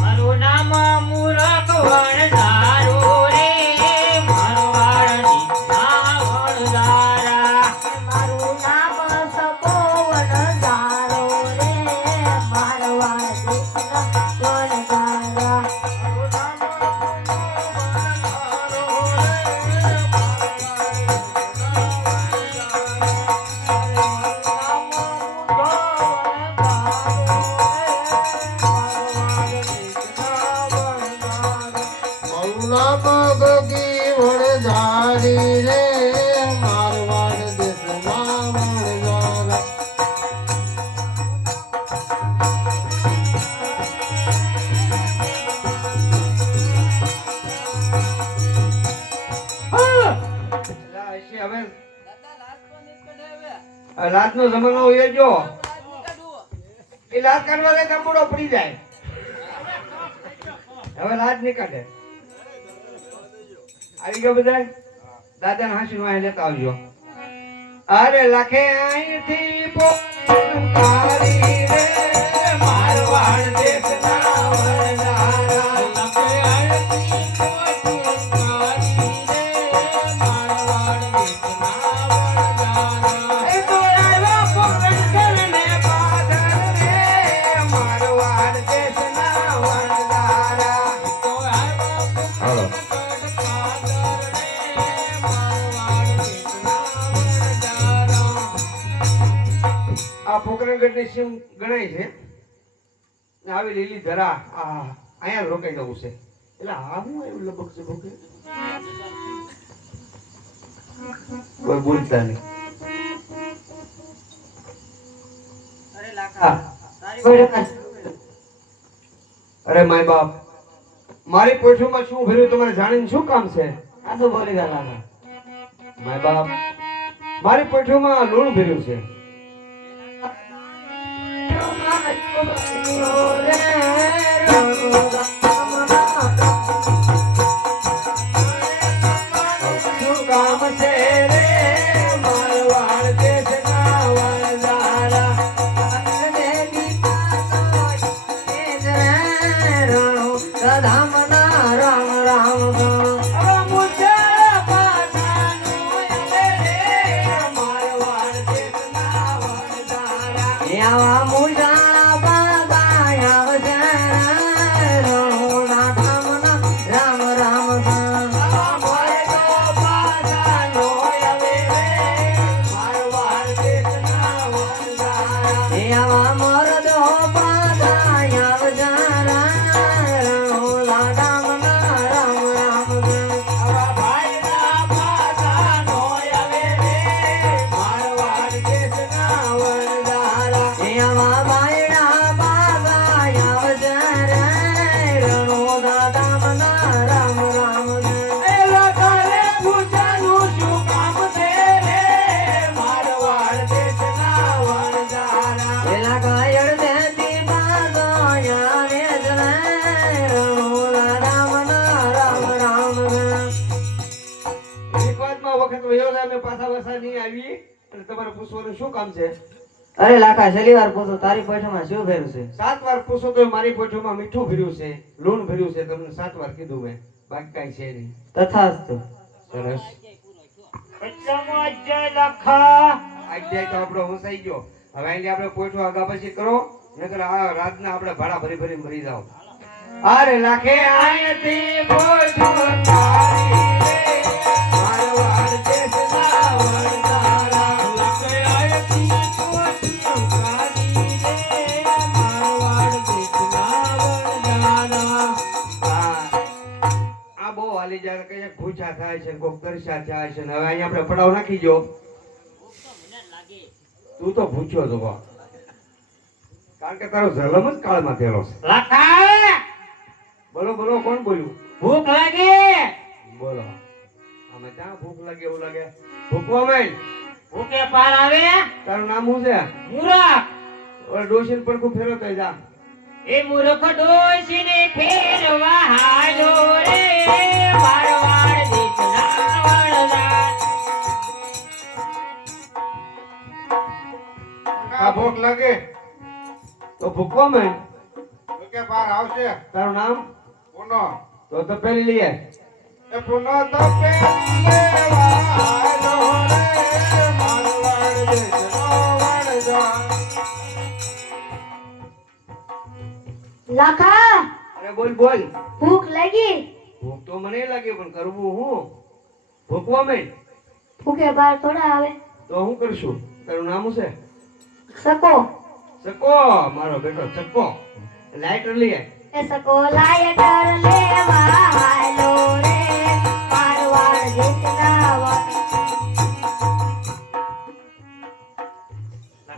મારું નામ મૂરખ વણઝારો રે મારો વાળની વણઝારા મારું નામ સબો વણઝારો રે મારો વાળની વણઝારા લાત નો જમાનો હોય જો એ લાત કાઢવા લે કંબોડો પડી જાય હવે લાત નીકળે આવી ગયો બધા દાદા ને હાસી નો લેતા આવજો અરે લખે અહીંથી પોતારી રે મારવાડ દેશના વરદારા લખે અહીંથી પોતારી રે મારવાડ દેશના વરદારા એ તો આવ્યા પોરણ કરને પાદર રે મારવાડ દેશના વરદારા તો આવ્યા પોકરણગઢની સીમ ગણાય છે આવી લીલી ધરા અહીંયા રોકાઈ જવું છે એટલે આ હું એવું લબક છે ભોકે કોઈ બોલતા નહીં અરે લાખા તારી અરે માય બાપ મારી પોઠીમાં શું ભર્યું તમારે જાણીને શું કામ છે આ તો બોલી ગયા લાખા માય બાપ મારી પોઠીમાં લૂણ ભર્યું છે કામ છે રે મારવાડ દેશના વરદારા રામના રામ રામ શું કામ છે અરે લાખા છેલ્લી વાર પૂછો તારી પોઠીમાં શું ભર્યું છે 7 વાર પૂછો તો મારી પોઠીમાં મીઠું ભર્યું છે લૂણ ભર્યું છે તમને 7 વાર કીધું મેં બાકી કઈ છે નહીં તથાસ્તુ સરસ પચામો અજય લાખા આજે તો આપણો હોસાઈ ગયો હવે અહીં આપણે પોઠું આગા પછી કરો નકર આ રાતના આપણે ભાડા ભરી ભરી મરી જાવ અરે લાખે આયથી પોઠું તારી રે મારવાડ દેશના વરદારા લાખે આયથી પોઠું તારી રે મારવાડ દેશના વરદારા આ બહુ હાલી જાય કે ભૂચા થાય છે કોક કરશા થાય છે હવે અહીંયા આપણે પડાવ નાખી જો તું તો ભૂખ્યો તો કારણ કે તારો જલમ જ કાળમાં થયેલો છે લાખા બોલો બોલો કોણ બોલ્યું ભૂખ લાગી બોલો અમે ત્યાં ભૂખ લાગે એવું લાગે ભૂખવા મેં ભૂખે પાર આવે તારું નામ શું છે મૂરખ ઓલા ડોશીને પણ ખૂબ ફેરવતો જા એ મૂર્ખ ડોશીને ફેર ભૂકો મેં કે પાર આવશે તારું નામ પુનો તો પેલી લઈએ એ પુનો તો પેલી લેવાનો રે મારવાડ દેશનો વણજારો. લાખા અરે બોલ બોલ ભૂખ લાગી ભૂખ તો મને લાગે પણ કરવું હું ભૂકવા મેં ભૂખે બાર થોડા આવે તો હું કરશું તારું નામ શું છે સકો ચકો મારો બેટો ચકો લાઈટર લઈએ એ સકો લાયટર લેવા હાલો રે મારવાડ દેશના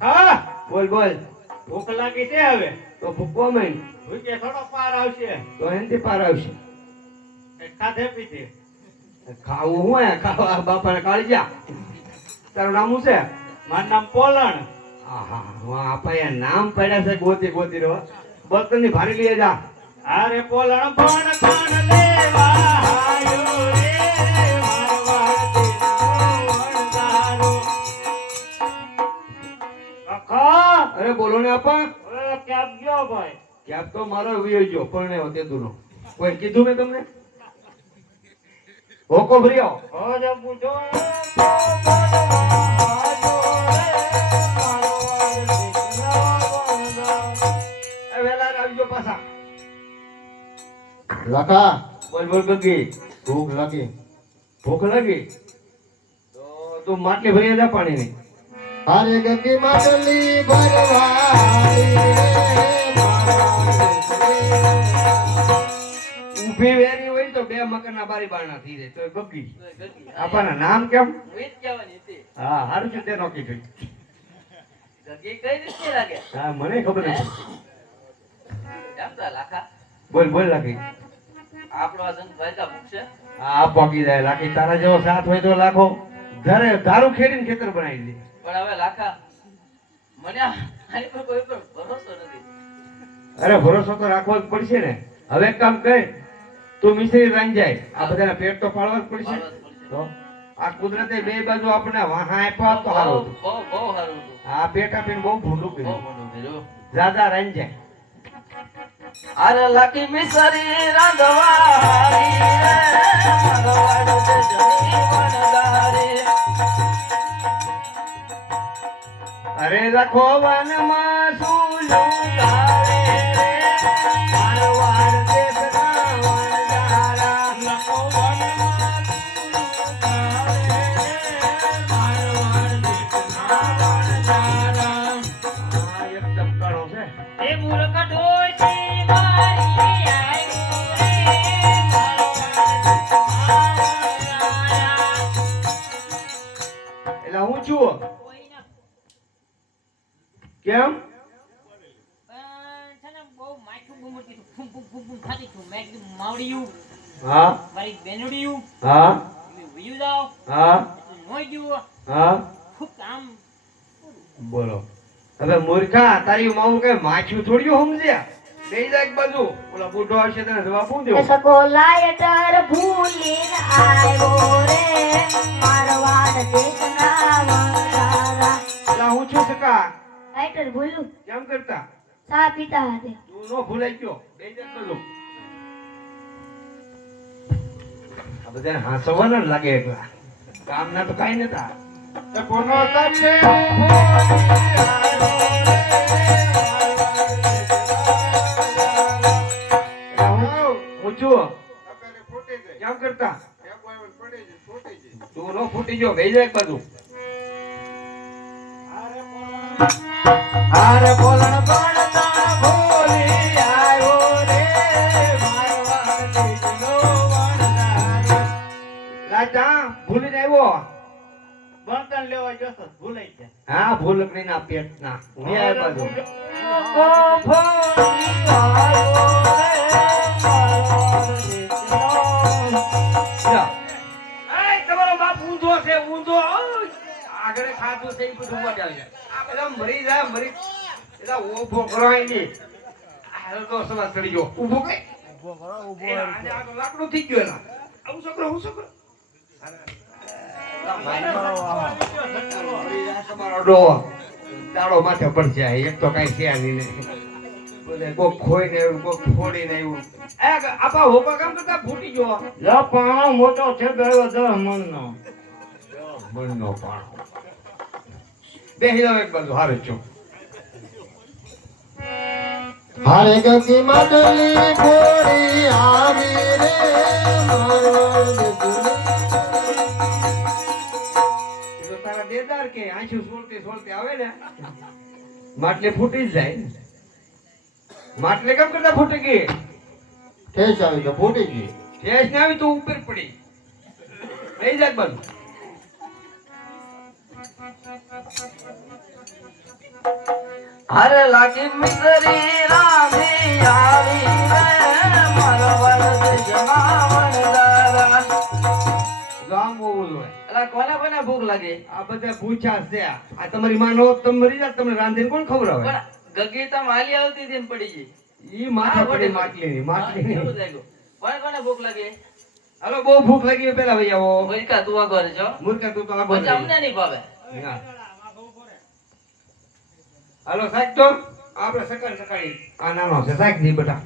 હા બોલ બોલ ભૂખ લાગી છે હવે તો ભૂકવા મેં ભૂખે થોડો પાર આવશે તો એનથી પાર આવશે એ ખાધે પીધે ખાવું હું હે ખાવા બાપાને કાળી જા તારું નામ શું છે મારું નામ પોલણ આહા વાહ આપા નામ પડ્યા છે ગોતી ગોતી રહો બર્તનની ભારી લઈએ જા અરે પોલણ પણ પણ લેવા આયો રે મારવાડ દેશનો વણજારો. કાકા અરે બોલો ને આપા ઓય ક્યાં ગયો ભાઈ ક્યાંક તો મારો વિયો ગયો પણ તે દૂનો કોઈ કીધું મેં તમને હોકો ભર્યો ઓરે પૂછો વેલા આવજો પાછા લખા બોલ બોલ ગગી ભૂખ લાગી ભૂખ લાગી તો તું માટલી ભરી જા પાણીની અરે ગગી માટલી ભરવાળી રે ઊભી વેરી હોય તો બે મકાનના બારી બારણા થઈ જાય તો ગગી આપણા નામ કેમ હા હારું છે તે નોકી જોઈ હા મને ખબર નથી બોલ બોલ લાગી હા પોકી જાય લાખી તારા જેવો સાથ હોય તો લાખો ધારું ખેડીને ખેતર બનાવી દે અરે ભરોસો તો રાખવો જ પડશે ને હવે એક કામ કર તું મિશ્રી રાંધી જાય આ બધાના પેટ તો પાડવા જ પડશે તો આ કુદરતે બે બાજુ આપણે વાહા આપ્યા તો સારું હતું. આ પેટ આપીને બહુ ભૂંડું કર્યું દાદા રાંધી જાય અરે લકી મિસરી રાંધવાળી રે મારવાડ દેશની વણજારી. અરે લખો વનમાં શું લુગાડે રે મારવાડ દેશના વણજારા. લખો વનમાં શું લુગાડે રે મારવાડ દેશના વણજારા. આ એકદમ કાળો છે એ મૂર્ખ ડોશી મારી આયુ રે એટલે હું છું કેમ હા હા હા હા બોલો હવે મૂર્ખા તારી માવું કઈ માછું થોડ્યું સમજ્યા બે જાય એક બાજુ ઓલા બુઢો હશે તને જવાબ શું એ દેવો સકો લાયટર ભૂલીને આવ્યો રે મારવાડ દેશના વણજારા. એટલે હું છું સકા લાયટર ભૂલું કેમ કરતા ચા પીતા હતા તું નો ભૂલાઈ ગયો બે જાય બાજુ આ બધાને હાંસવાના જ લાગે એકલા કામ ના તો કાઈ નતા એ પુનો તો પેલી હું છું ફૂટી ગઈ કેમ કરતા એ કોઈ પડી ગઈ ફૂટી ગઈ તું નો ફૂટી ગયો બે જાય એક બાજુ અરે પોલણ પડતા ભૂલી આવ્યો રે મારવાડ દેશનો વણજારો. લાજા ભૂલી આવ્યો બર્તન લેવા જશો ભૂલાઈ ગયા હા ભૂલકડી ના પેટ ના હું આ બાજુ જા. આય, તમારો બાપ ઊંધો છે ઊંધો ઓય. આગળ ખાધું છે ઈ બધું મજા આવી જાય આ બધા મરી જાય મરી એલા ઊભો કરો અહીં હાલ તો સવા ચડી ગયો ઊભો કઈ આજે આ તો લાકડું થઈ ગયું એલા આવું છોકરો હું છોકરો તમારો ડો દાડો માથે પડશે એક તો કઈ છે નહીં ને બધા કોક ખોઈને આવ્યું, કોક ફોડીને આવ્યું. આપા હોપા કામ કરતા ફૂટી ગયો. લો પાણો મોટો છે બેડો 10 મણનો. મનનો પાણો. બેહી જાવ એક બાજુ, હારું ચૂપ. હારે ગગી માટલી ફોડી આવી રે મારવાડ દેશની. એ તો તારા દેદાર કે આંસુ સોળતે સોળતે આવે ને માટલે ફૂટી જ જાય ને. માટલે કેમ કરતા ફૂટી ગઈ? ઠેસ આવી તો ફૂટી ગઈ. ઠેસ ને આવી તો ઉપર પડી. બેહી જા એક બાજુ. અરે લાગી મિસરી રામી આવી રે મારવાડ દેશના વણજારા. જો આમ હોવું જોઈએ. અલા કોને કોને ભૂખ લાગી? આ બધા પૂછા છે. આ તમારી માં નો તમે મરી જાત, તમને રાંધીને કોણ ખવડાવે? પણ ગગી તો માલી આવતી હતી ને પડી ગઈ. ઈ માથા પડી માટલીની, માટલીની. એવું થઈ ગયું. કોને કોને ભૂખ લાગી? હાલો બહુ ભૂખ લાગી હોય પેલા ભાઈ આવો. ભૂખા તું આગળ છો. મૂર્ખા તું તો આગળ પછી અમને નહીં ભાવે. હા. હાલો સાહેબ તો આપણે સકાળ સકાળી આ નાનો છે સાહેબ ની બેટા.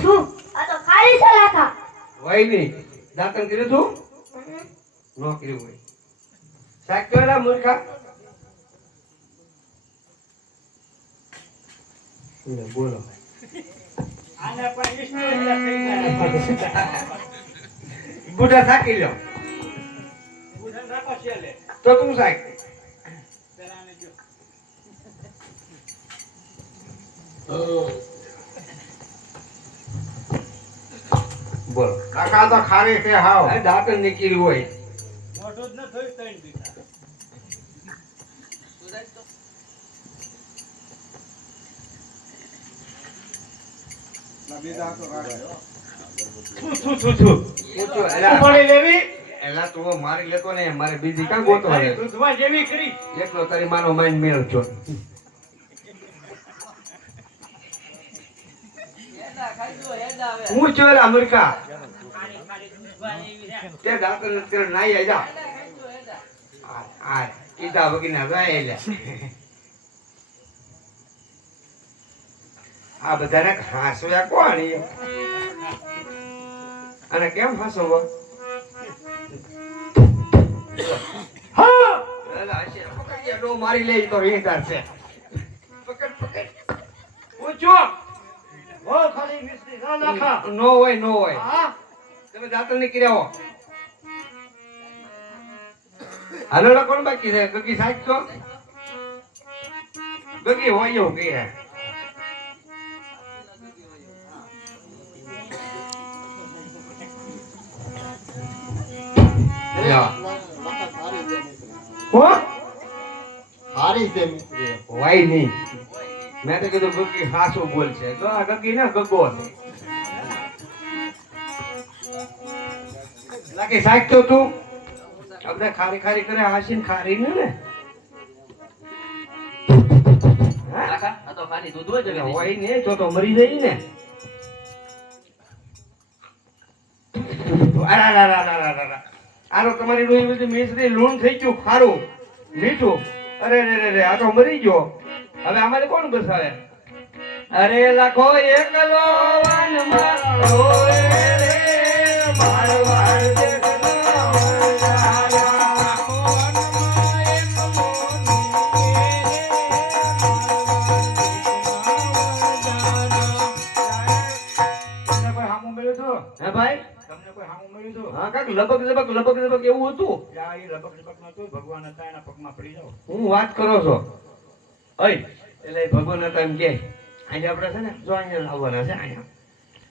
છું આ તો ખાલી છે લાખા. વઈ નહીં દાંતણ કર્યું તું? ન કર્યું હોય. સાહેબ તો એલા મૂર્ખા. લે, બોલો. આને પણ વિષ્ણુ એટલે થઈ જાય. બુઢા થાકી લ્યો બુધન રાખો છેલે. તો તું સાહેબ. પેલા આને જો. બોલો. કાકા તો ખારી છે હાવ. આ દાંતણ નીકળ્યું હોય. મોઢું જ ન થયું તૈણ દીધા. પૂછો, એલા. ઉપાડી લેવી. એલા તું મારી લેતો ને મારે બીજી કાં ગોતવા તારી લે? દૂધમાં જેવી કરી. એકલો તારી માનો માઇન્ડ મેળ છો. હું છું એલા મૂર્ખા. તે દાંતણ નથી કર્યો, નાઈ આઈ જા. આ કીધા વગીના જાય એલા. આ બધાને હાંસવ્યા કોણ એ? અને કેમ હાંસવો? હા એલા હશે. પકડ કે ડો મારી લે તો રીંધાર છે. પકડ પકડ. પૂછો. હો ખાલી મિસ્ત્રી ના નાખા. નો હોય નો હોય. હા. તમે દાંતણ નીકળ્યા હો. હાલો કોણ બાકી છે? ગગી સાહેબ તો ગગી હોય એવું કહે. હારી છે મિસ્ત્રી. હોય નહીં. મેં તો કીધું ગગી હાસું બોલ છે. તો આ ગગી ને ગગો છે. લાગે સાહેબ તો તું આપણે ખારી ખારી કરે હાસીને ખારી ને કાકા આ તો ખાલી દૂધ જ લગાવી. હોય ને તો મરી જાય ને. આનો તમારી રોજ બધી મિશ્રી લૂણ થઈ ગયું, ખારું મીઠું. અરે રે રે આ તો મરી ગયો. હવે આમાં કોણ બસાવે? અરે લાખો એકલો વનમાં રોવે રે મારવાડ દેશના વણજારા. લાખો વનમાં એકલો તમને કોઈ હામું મળ્યું હતું? હે ભાઈ? તમને કોઈ હામું મળ્યું હતું? હા કાક લબક લબક લબક લબક એવું હતું. યા એ લપક લપક નતું. ભગવાન હતા એના પગમાં પડી જાઓ. હું વાત કરો છો? ઓય એટલે ભગવાન હતા એમ કે આજે આપણે છે ને જો અહીંયા આવવાના છે અહીંયા